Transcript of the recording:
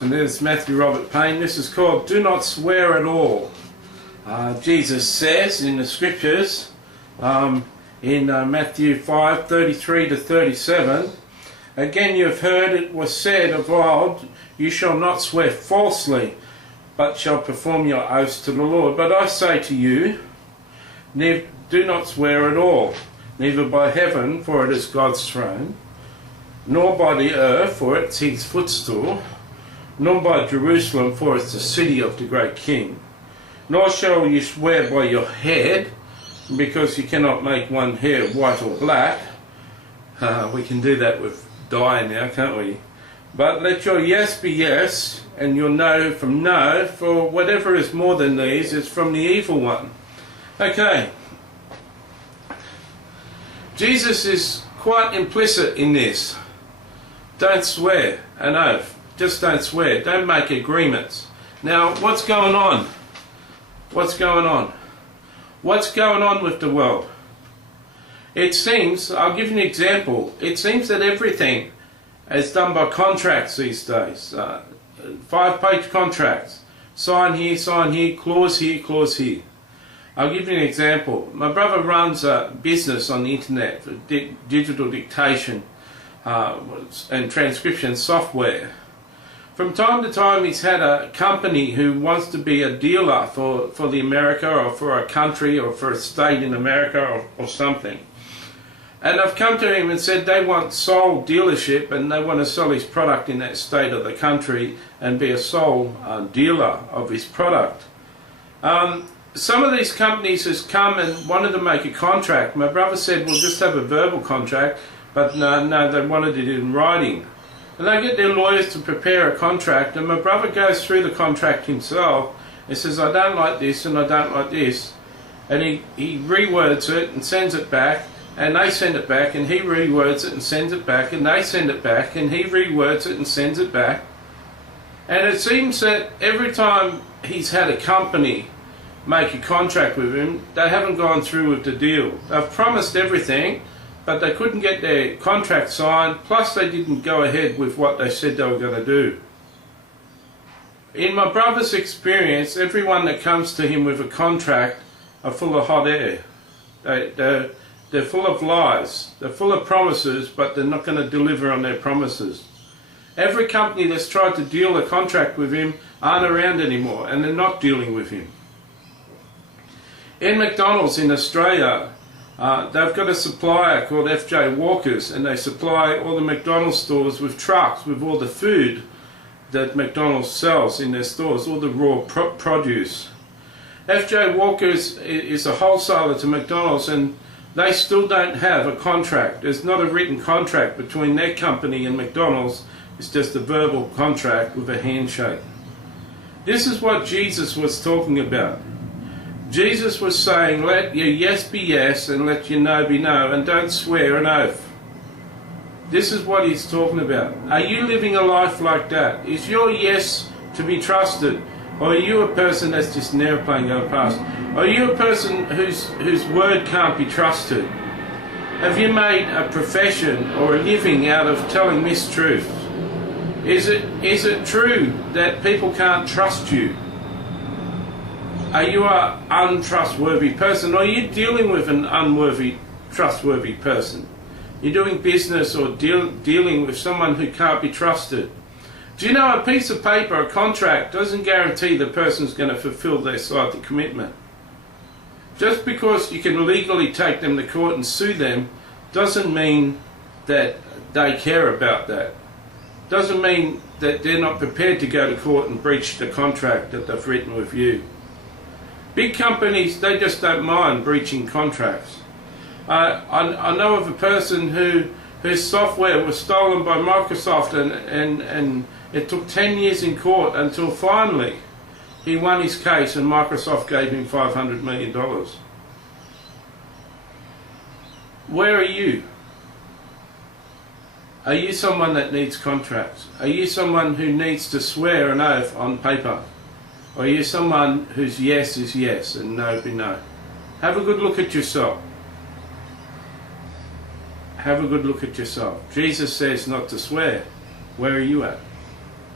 And there's Matthew Robert Payne. This is called Do Not Swear at All. Jesus says in the scriptures in Matthew 5:33 to 37, again you've heard it was said of old, you shall not swear falsely, but shall perform your oaths to the Lord. But I say to you, do not swear at all, neither by heaven, for it is God's throne, nor by the earth, for it's his footstool, nor by Jerusalem, for it's the city of the great King. Nor shall you swear by your head, because you cannot make one hair white or black. We can do that with dye now, can't we? But let your yes be yes, and your no from no, for whatever is more than these is from the evil one. Okay. Jesus is quite implicit in this. Don't swear an oath. Just don't swear. Don't make agreements. Now, what's going on? What's going on? What's going on with the world? It seems, I'll give you an example. It seems that everything is done by contracts these days. 5-page contracts. Sign here, clause here, clause here. I'll give you an example. My brother runs a business on the internet for digital dictation and transcription software. From time to time he's had a company who wants to be a dealer for the America or for a country or for a state in America or something. And I've come to him and said they want sole dealership and they want to sell his product in that state or the country and be a sole dealer of his product. Some of these companies has come and wanted to make a contract. My brother said we'll just have a verbal contract, but no, they wanted it in writing. And they get their lawyers to prepare a contract, and my brother goes through the contract himself and says, I don't like this and I don't like this. And he rewords it and sends it back, and they send it back, and he rewords it and sends it back, and they send it back, and he rewords it and sends it back. And it seems that every time he's had a company make a contract with him, they haven't gone through with the deal. They've promised everything, but they couldn't get their contract signed, plus they didn't go ahead with what they said they were going to do. In my brother's experience, everyone that comes to him with a contract are full of hot air. They're full of lies, they're full of promises, but they're not going to deliver on their promises. Every company that's tried to deal a contract with him aren't around anymore, and they're not dealing with him. In McDonald's in Australia, they've got a supplier called FJ Walkers, and they supply all the McDonald's stores with trucks with all the food that McDonald's sells in their stores, all the raw produce. FJ Walkers is a wholesaler to McDonald's, and they still don't have a contract. There's not a written contract between their company and McDonald's. It's just a verbal contract with a handshake. This is what Jesus was talking about. Jesus was saying, let your yes be yes and let your no be no, and don't swear an oath. This is what he's talking about. Are you living a life like that? Is your yes to be trusted? Or are you a person that's just an airplane going past? Are you a person whose word can't be trusted? Have you made a profession or a living out of telling mistruths? Is it true that people can't trust you? Are you an untrustworthy person, or are you dealing with an unworthy, trustworthy person? You're doing business or dealing with someone who can't be trusted. Do you know a piece of paper, a contract, doesn't guarantee the person's going to fulfill their side of the commitment. Just because you can legally take them to court and sue them doesn't mean that they care about that. Doesn't mean that they're not prepared to go to court and breach the contract that they've written with you. Big companies, they just don't mind breaching contracts. I know of a person whose software was stolen by Microsoft, and it took 10 years in court until finally he won his case and Microsoft gave him $500 million. Where are you? Are you someone that needs contracts? Are you someone who needs to swear an oath on paper? Or are you someone whose yes is yes and no be no? Have a good look at yourself. Have a good look at yourself. Jesus says not to swear. Where are you at?